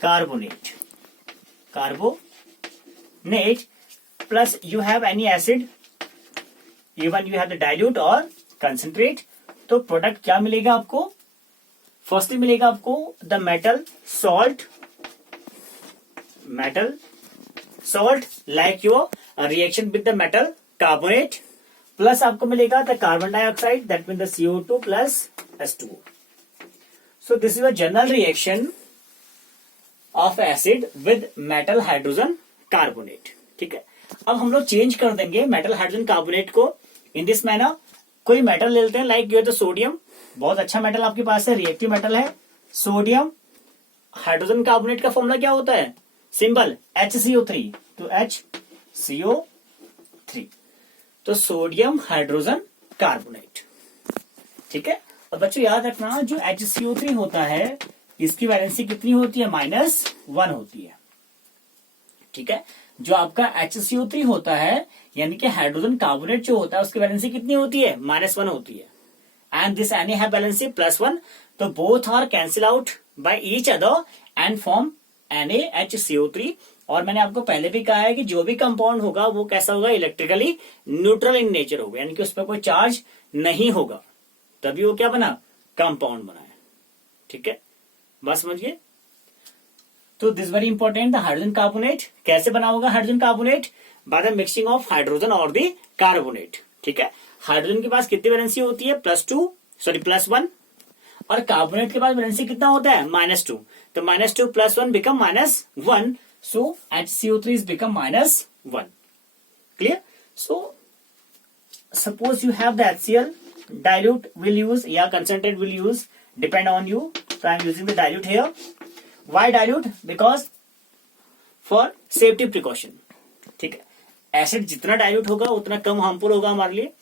carbonate, carbonate plus you have any acid, even you have the dilute or concentrate. तो product क्या मिलेगा आपको? Firstly मिलेगा आपको the metal salt like your reaction with the metal carbonate, plus आपको मिलेगा the carbon dioxide that mean the CO2 plus H2O. So this is a general reaction of acid with metal hydrogen carbonate. ठीक है, अब हम लोग change कर देंगे metal hydrogen carbonate को इन दिस मैनर. कोई मेटल लेते हैं लाइक ये तो सोडियम, बहुत अच्छा मेटल आपके पास है, रिएक्टिव मेटल है सोडियम. हाइड्रोजन कार्बोनेट का फॉर्मूला क्या होता है? सिंबल HCO3, तो HCO3, तो सोडियम हाइड्रोजन कार्बोनेट. ठीक है, और बच्चों याद रखना जो HCO3 होता है इसकी वैलेंसी कितनी होती है? -1 होती है. ठीक है, जो आपका HCO3 होता है यानी कि हाइड्रोजन कार्बोनेट जो होता है उसकी वैलेंसी कितनी होती है? -1 होती है. And this Na have valency +1, तो both are cancel out by each other and form NaHCO3. और मैंने आपको पहले भी कहा है कि जो भी कंपाउंड होगा वो कैसा होगा? इलेक्ट्रिकली न्यूट्रल इन नेचर होगा, यानी कि उस पर कोई चार्ज नहीं होगा, तभी वो क्या बना? कंपाउंड बना है. ठीक है, बस समझिए. तो this very important, the hydrogen carbonate कैसे बना होगा? Hydrogen carbonate by the mixing of hydrogen और द कार्बोनेट. ठीक है, हाइड्रोजन के पास कितनी वैलेंसी होती है? +1, और कार्बोनेट के पास वैलेंसी कितना होता है? -2. तो -2 + 1 become -1, so HCO3 is become -1. Clear? So suppose you have the HCl, dilute will use या concentrate will use, depend on you. So I am using the dilute here. Why dilute? Because for safety precaution. ठीक है, acid जितना dilute होगा उतना कम harmful होगा हमारे लिए.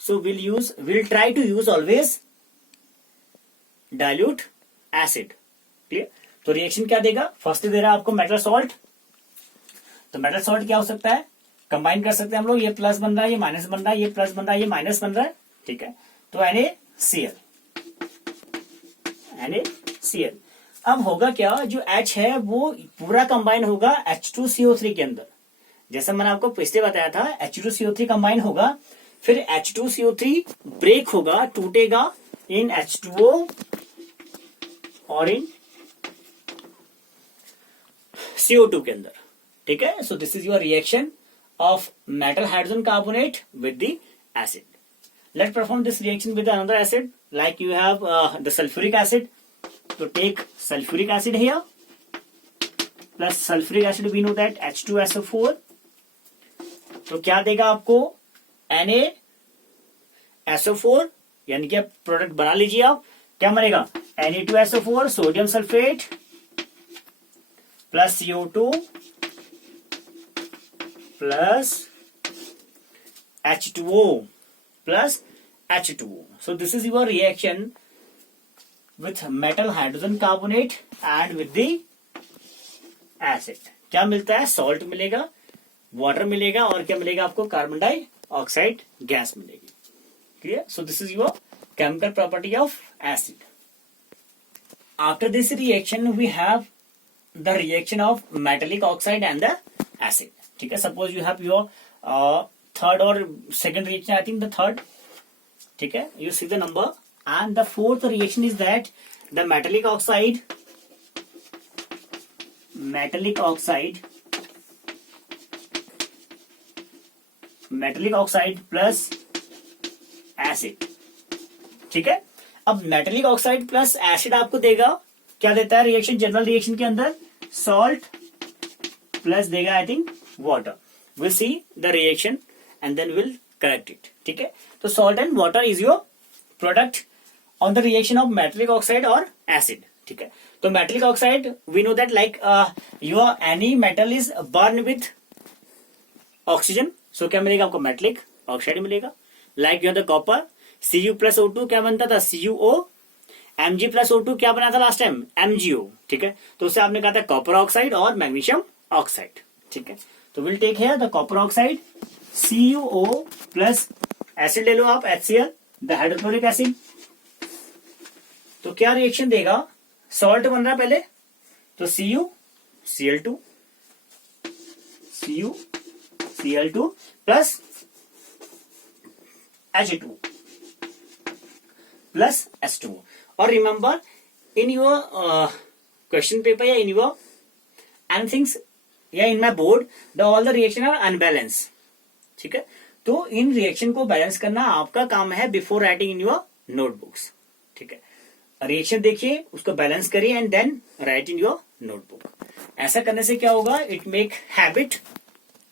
So will try to use always dilute acid. Clear? तो reaction क्या देगा? फर्स्ट दे रहा है आपको मेटल सॉल्ट. तो मेटल सॉल्ट क्या हो सकता है? कंबाइन कर सकते हैं हम लोग, ये प्लस बन रहा है, ये माइनस बन रहा है, ये प्लस बन रहा है, ये माइनस बन रहा है. ठीक है, तो NaCl. अब होगा क्या? जो H है वो पूरा कंबाइन होगा H2CO3 के अंदर. जैसा मैंने आपको पिछले बताया था, H2CO3 कंबाइन होगा, फिर H2CO3 ब्रेक होगा, टूटेगा इन H2O और इन CO2 के अंदर. ठीक है, so this is your reaction of metal hydrogen carbonate with the acid. Let perform this reaction with another acid like you have the sulphuric acid. तो take sulphuric acid here plus sulphuric acid, we know that H2SO4. तो क्या देगा आपको? NaSO4, यानी कि product बना लीजिए आप. क्या बनेगा? Na2SO4 sodium sulphate plus CO2 plus H2O plus H2O. So this is your reaction with metal hydrogen carbonate and with the acid. क्या मिलता है? सॉल्ट मिलेगा, वाटर मिलेगा, और क्या मिलेगा आपको? कार्बन डाइऑक्साइड गैस मिलेगी. Clear? So this is your chemical property of acid. After this reaction we have the reaction of metallic oxide and the acid. ठीक है, suppose you have your third और second reaction, I think the third. ठीक है, you see the number. And the fourth reaction is that the metallic oxide plus acid. ठीक है, अब metallic oxide plus acid आपको देगा, क्या देता है रिएक्शन? जनरल रिएक्शन के अंदर सॉल्ट प्लस देगा I think water. Will see the reaction and then will correct it. ठीक है, तो salt and water is your product on the reaction of metallic oxide और एसिड. ठीक है, तो metallic oxide we know that like your any metal is burn with oxygen. So क्या मिलेगा आपको? मेटेलिक ऑक्साइड मिलेगा. Like you the copper, Cu+O2 क्या बनता था? CuO. Mg+O2 क्या बना था लास्ट टाइम? MgO. ठीक है, तो उससे आपने कहा था कॉपर ऑक्साइड और मैग्नीशियम ऑक्साइड. ठीक है, तो will take here the copper oxide, CuO plus acid ले लो आप HCl, द हाइड्रोक्लोरिक एसिड. तो क्या रिएक्शन देगा? सॉल्ट बन रहा है पहले, तो CuCl2 CuCl2 plus H2 plus H2O. और remember in your question paper या इन योर एनीथिंग या in my board the all the reaction are unbalance. ठीक है, तो इन रिएक्शन को बैलेंस करना आपका काम है before writing in your notebooks. ठीक है, रिएक्शन देखिए, उसको बैलेंस करिए and then write in your notebook. ऐसा करने से क्या होगा, it make habit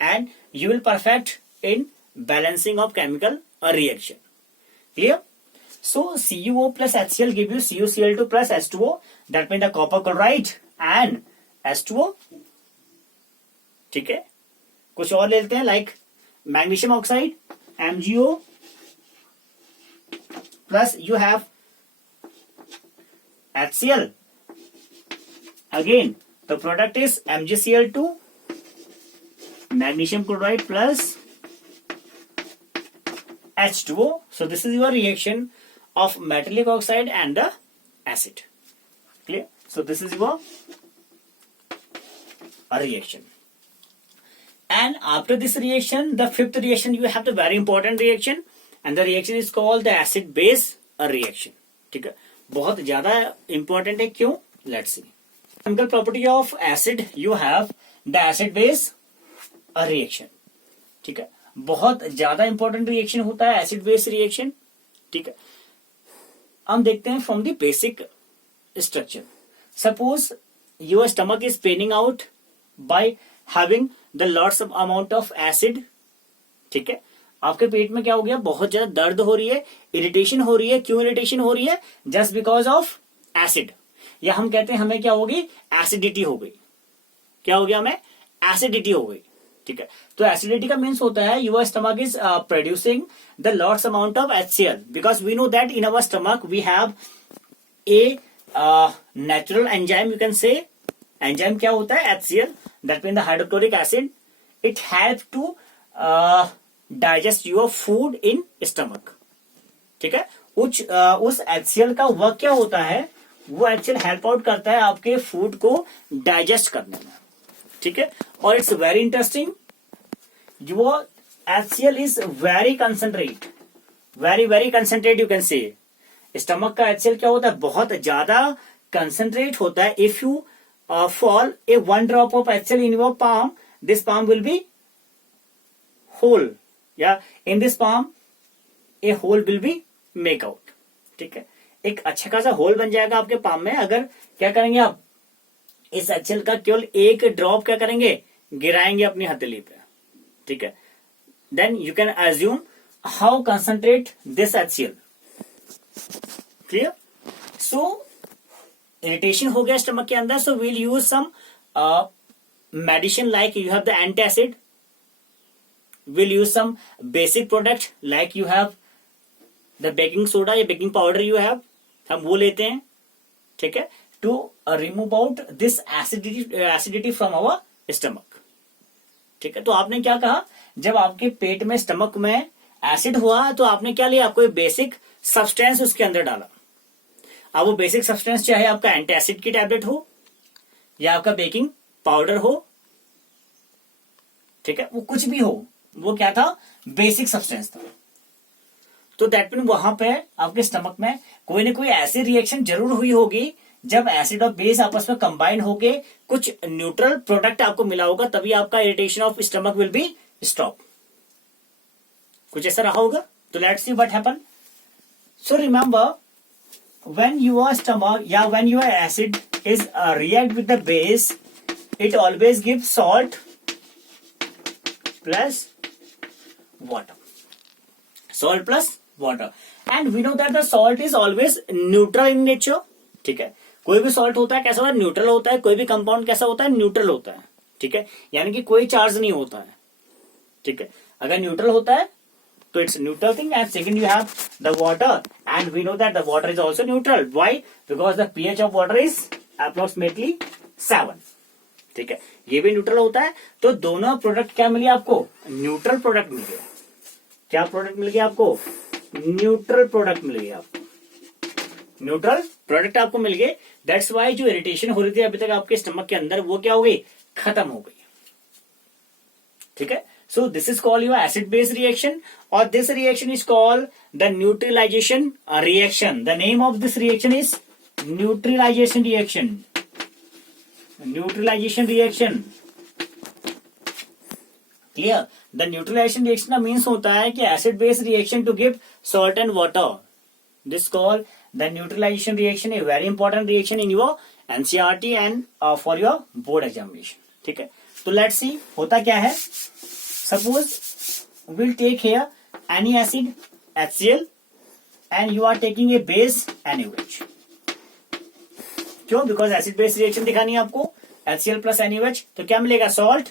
and you will perfect in balancing of chemical reaction. Clear? So CuO plus HCl give you CuCl2 plus H2O. That means the copper chloride and H2O. ठीक है, कुछ और ले लेते हैं like magnesium oxide MgO plus you have HCl. Again the product is MgCl2 magnesium chloride plus H2O. So this is your reaction of metallic oxide and the acid. Clear? So this is your reaction. And after this reaction, the fifth reaction, you have the very important reaction, and the reaction is called the acid base reaction. ठीक है, बहुत ज्यादा important है. क्यों? Let's see. Chemical property of acid, you have the acid base reaction. ठीक है, बहुत ज्यादा इंपॉर्टेंट रिएक्शन होता है एसिड बेस रिएक्शन. ठीक है, हम देखते हैं from the basic structure. Suppose your stomach is Penning out by having the lots amount of acid. ठीक है, आपके पेट में क्या हो गया, बहुत ज्यादा दर्द हो रही है, इरिटेशन हो रही है. क्यों इरिटेशन हो रही है? Just because of acid. या हम कहते हैं हमें क्या हो गई, एसिडिटी हो गई. क्या हो गया, हमें एसिडिटी हो गई. ठीक है, तो एसिडिटी का मीन्स होता है your stomach is producing the lots amount of HCl because we know that in our stomach we have a natural enzyme. You can say enzyme क्या होता है, HCl. That mean the hydrochloric acid. It help to digest your food in stomach. ठीक है, उस HCl का work क्या होता है, वो HCl हेल्प आउट करता है आपके फूड को डाइजेस्ट करने में. ठीक है, और it's very interesting. Your HCl is very concentrate, very concentrate you can से. स्टमक का HCl क्या होता है, बहुत ज्यादा कंसंट्रेट होता है. If you fall a 1 drop of HCl in your palm, this palm will be hole, या in this palm a hole will be make out. ठीक है, एक अच्छा खासा होल बन जाएगा आपके पाम में. अगर क्या करेंगे आप, इस HCl का केवल एक ड्रॉप क्या करेंगे, गिराएंगे अपनी हथेली पे. ठीक है, then you can assume how concentrate this HCl. Clear? So irritation हो गया स्टमक के अंदर, so we'll use some medicine like you have the antacid. Will use some basic product like you have the baking soda या baking powder you have, हम वो लेते हैं. ठीक है, to remove out this acidity from our stomach. ठीक है, तो आपने क्या कहा, जब आपके पेट में स्टमक में एसिड हुआ तो आपने क्या लिया, कोई बेसिक सब्सटेंस उसके अंदर डाला. अब वो बेसिक सब्सटेंस चाहे आपका एंटासिड की टैबलेट हो या आपका बेकिंग पाउडर हो. ठीक है, वो कुछ भी हो, वो क्या था, बेसिक सब्सटेंस था. तो दैट मीन वहां पे आपके स्टमक में कोई ना कोई ऐसी रिएक्शन जरूर हुई होगी जब एसिड और बेस आपस में कंबाइन होके कुछ न्यूट्रल प्रोडक्ट आपको मिला होगा, तभी आपका irritation of stomach will be stop. कुछ ऐसा रहा होगा. तो let's see what happen. So remember when your stomach, yeah, when your acid is react with the base, it always gives salt plus water. Salt plus water, and we know that the salt is always neutral in nature. ठीक है, कोई भी salt होता है कैसा होता है, neutral होता है. कोई भी कंपाउंड कैसा होता है, न्यूट्रल होता है. ठीक है, यानी कि कोई चार्ज नहीं होता है. ठीक है, अगर न्यूट्रल होता है तो it's neutral thing. And second you have the water, and we know that the water is also neutral. Why? Because the pH of water is approximately 7. ठीक है, ये भी न्यूट्रल होता है. तो दोनों प्रोडक्ट क्या मिली आपको, न्यूट्रल प्रोडक्ट मिल गया. क्या प्रोडक्ट मिल गया आपको, न्यूट्रल प्रोडक्ट मिल गया आपको, न्यूट्रल प्रोडक्ट आपको मिल गए, दैट्स वाई जो इरिटेशन हो रही थी अभी तक आपके स्टमक के अंदर वो क्या हो गई, खत्म हो गई। ठीक है, so this is called your acid base reaction, और this reaction is called the neutralisation reaction. The name of this reaction is neutralisation reaction. Neutralisation reaction, clear. The neutralisation reaction का मीन्स होता है कि acid base reaction to give salt and water, this called the neutralisation reaction, a very important reaction in your NCERT and for your board examination. ठीक है, तो let's see होता क्या है। Suppose will take here any acid HCl and you are taking a base NaOH। क्यों? Because acid base reaction दिखानी है आपको, HCl प्लस NaOH, तो क्या मिलेगा, सॉल्ट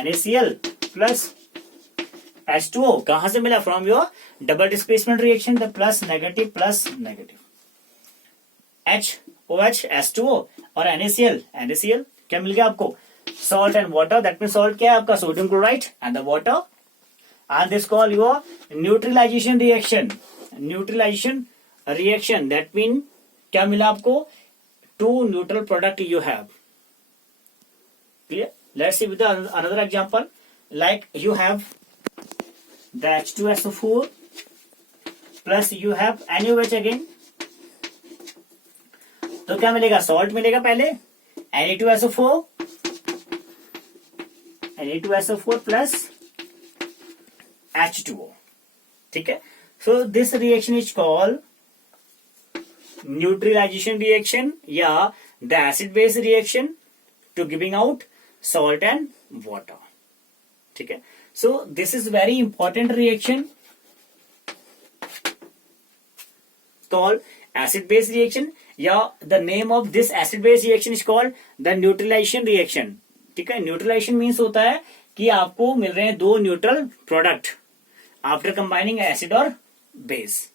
NaCl प्लस H2O। कहां से मिला, from your double displacement reaction, the plus negative HOH H2O और NaCl क्या मिल गया आपको, salt and water, that means salt क्या है आपका, sodium chloride and the water, and this call your neutralization reaction, that mean क्या मिला आपको, two neutral product you have, clear। Let's see with another example, like you have the H2SO4 plus you have NaOH again, तो क्या मिलेगा, salt मिलेगा पहले, Na2SO4 plus H2O। ठीक है, so this reaction is called neutralisation reaction या the acid base reaction to giving out salt and water. ठीक है, so this is very important reaction called acid base reaction, या the name of this acid base reaction is called the neutralisation reaction. ठीक है, neutralisation means होता है कि आपको मिल रहे हैं दो neutral product after combining acid और बेस।